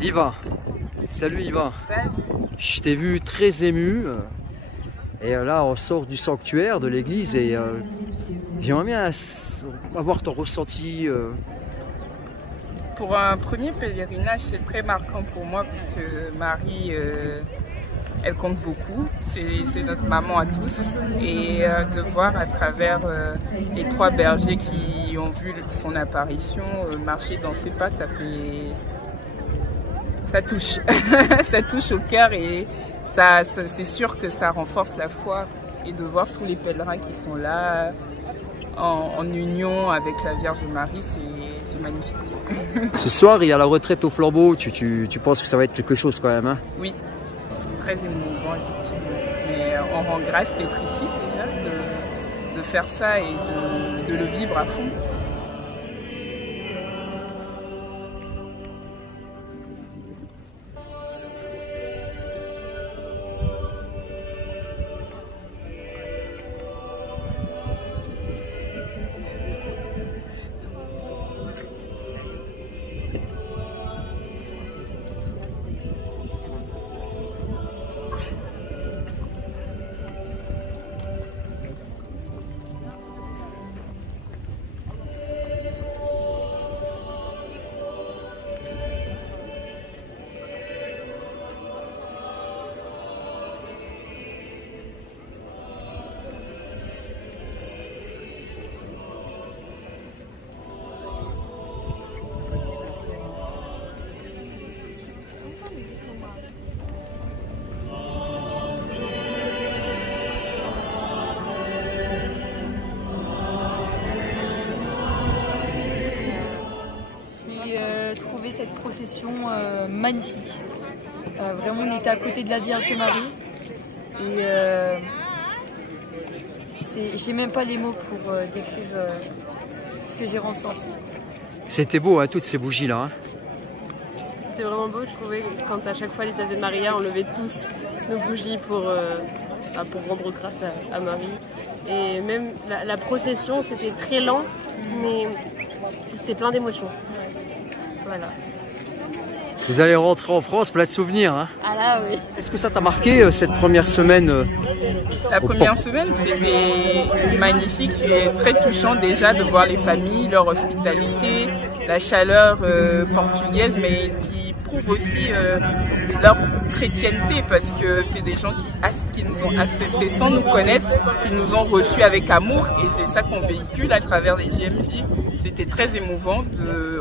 Yvan, salut Yvan. Salut. Je t'ai vu très ému. Et là, on sort du sanctuaire de l'église et j'aimerais bien avoir ton ressenti. Pour un premier pèlerinage, c'est très marquant pour moi parce que Marie, elle compte beaucoup. C'est notre maman à tous. Et de voir à travers les 3 bergers qui ont vu son apparition marcher dans ses pas, ça touche. Ça touche au cœur et c'est sûr que ça renforce la foi. Et de voir tous les pèlerins qui sont là en union avec la Vierge Marie, c'est magnifique. Ce soir, il y a la retraite au flambeau. Tu penses que ça va être quelque chose quand même, hein? Oui, c'est très émouvant effectivement. Mais on rend grâce d'être ici déjà, de faire ça et de le vivre à fond. Trouvé cette procession magnifique. Vraiment, on était à côté de la Vierge Marie et j'ai même pas les mots pour décrire ce que j'ai ressenti. C'était beau, hein, toutes ces bougies là. Hein. C'était vraiment beau, je trouvais, quand à chaque fois les Ave Maria, on levait tous nos bougies pour rendre grâce à Marie. Et même la procession, c'était très lent, mais c'était plein d'émotions. Voilà. Vous allez rentrer en France plein de souvenirs. Hein. Ah là, oui. Est-ce que ça t'a marqué cette première semaine La première semaine, c'était magnifique et très touchant déjà de voir les familles, leur hospitalité, la chaleur portugaise, mais qui prouve aussi leur chrétienté parce que c'est des gens qui nous ont acceptés sans nous connaître, qui nous ont reçus avec amour et c'est ça qu'on véhicule à travers les JMJ. C'était très émouvant,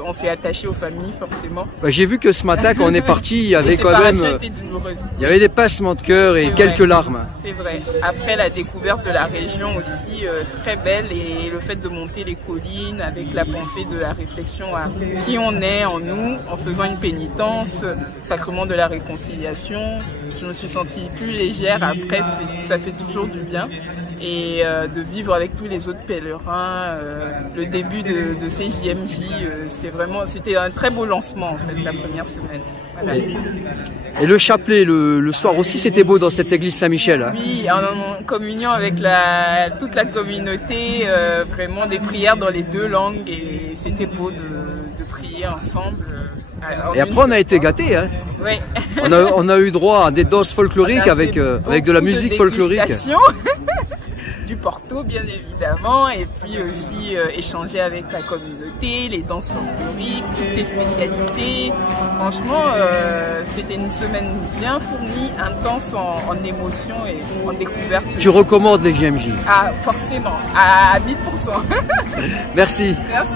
on s'est attaché aux familles forcément. Bah, j'ai vu que ce matin quand on est parti, il y avait quand même il y avait des passements de cœur et quelques larmes. C'est vrai. Après la découverte de la région aussi très belle et le fait de monter les collines avec la pensée de la réflexion à qui on est en nous en faisant une pénitence, sacrement de la réconciliation. Je me suis sentie plus légère après, ça fait toujours du bien. Et de vivre avec tous les autres pèlerins, le début de ces JMJ, c'était un très beau lancement en fait, la première semaine. Voilà. Et le chapelet, le soir aussi, c'était beau dans cette église Saint-Michel. Hein. Oui, en communion avec toute la communauté, vraiment des prières dans les 2 langues et c'était beau de prier ensemble. Et après on a été gâtés. Hein. Oui. on a eu droit à des danses folkloriques avec de la musique folklorique. Du Porto bien évidemment et puis aussi échanger avec la communauté, les danses folkloriques, toutes les spécialités. Franchement c'était une semaine bien fournie, intense en émotions et en découverte. Tu recommandes les JMJ? Ah forcément, à 1000%. Merci. Merci.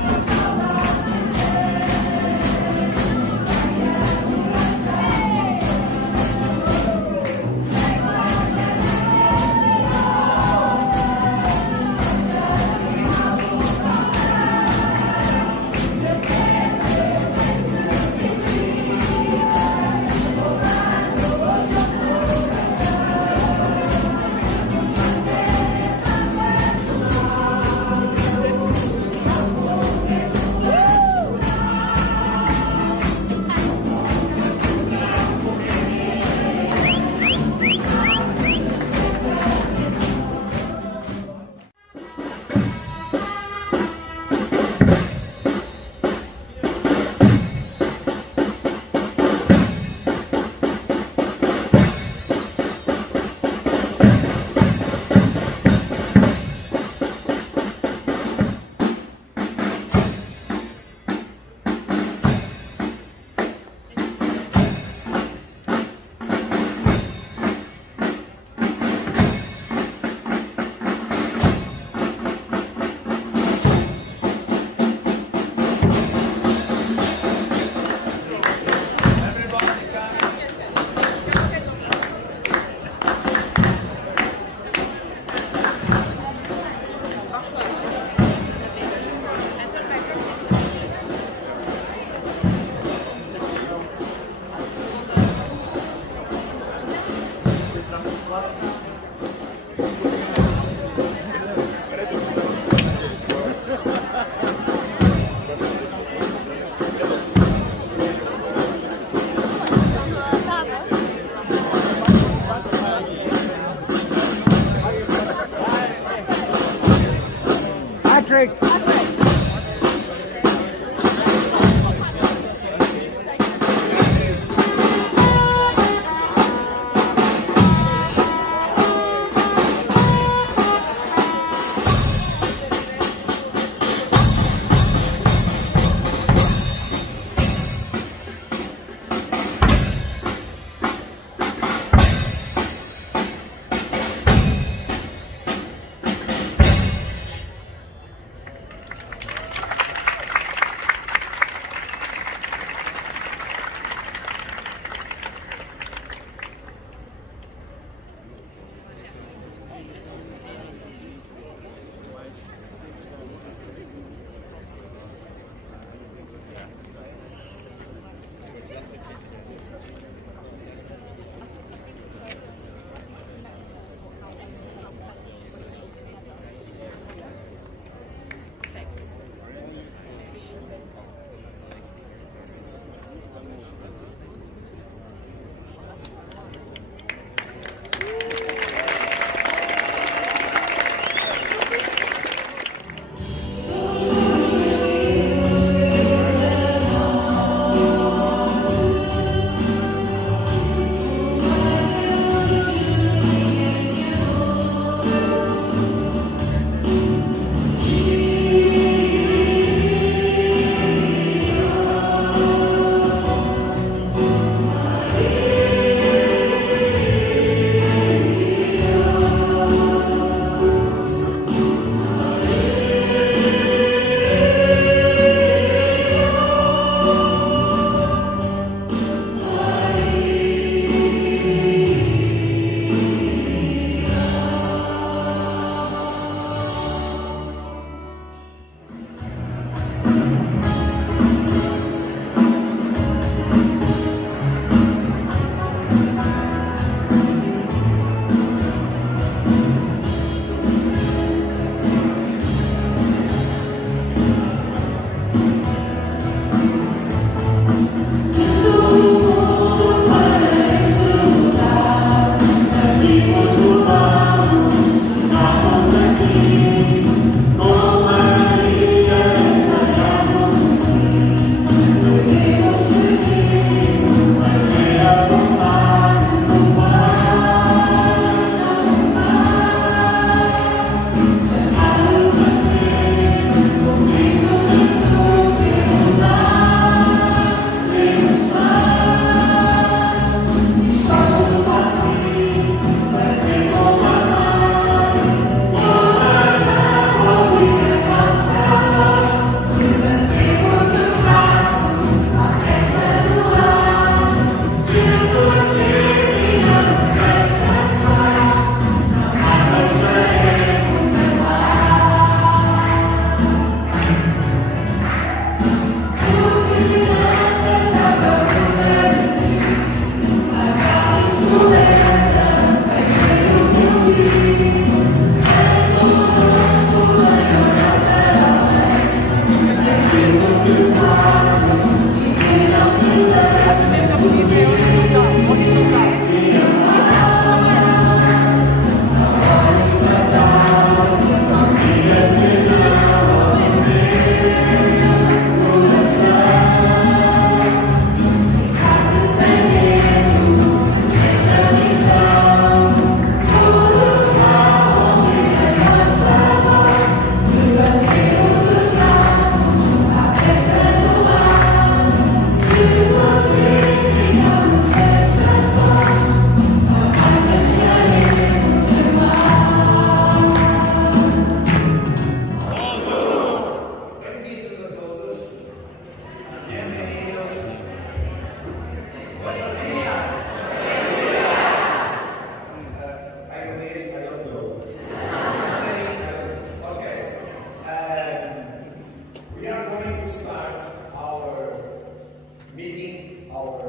our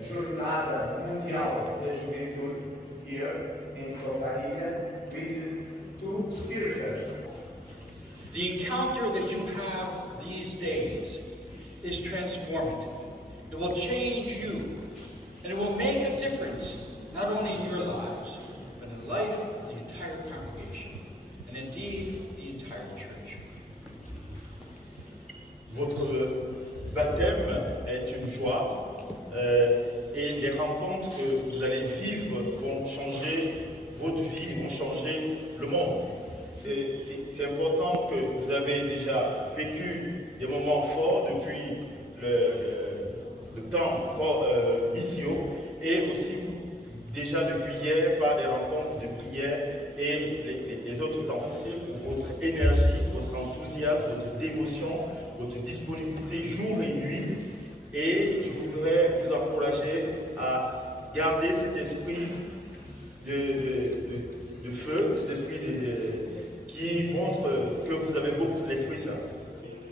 Jornada Mundial da Juventude here in Copenhagen with two speakers. The encounter that you have these days is transformative. It will change you, and it will make a difference not only in your lives, but in the life of the entire congregation, and indeed the entire church. Votre baptême est une joie et les rencontres que vous allez vivre vont changer votre vie, vont changer le monde. C'est important que vous avez déjà vécu des moments forts depuis le temps missio et aussi déjà depuis hier par les rencontres de prière et les autres temps. Votre énergie, votre enthousiasme, votre dévotion, votre disponibilité jour et nuit. Et je voudrais vous encourager à garder cet esprit de feu, cet esprit qui montre que vous avez beaucoup de l'Esprit Saint.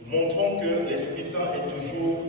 Montrons que l'Esprit Saint est toujours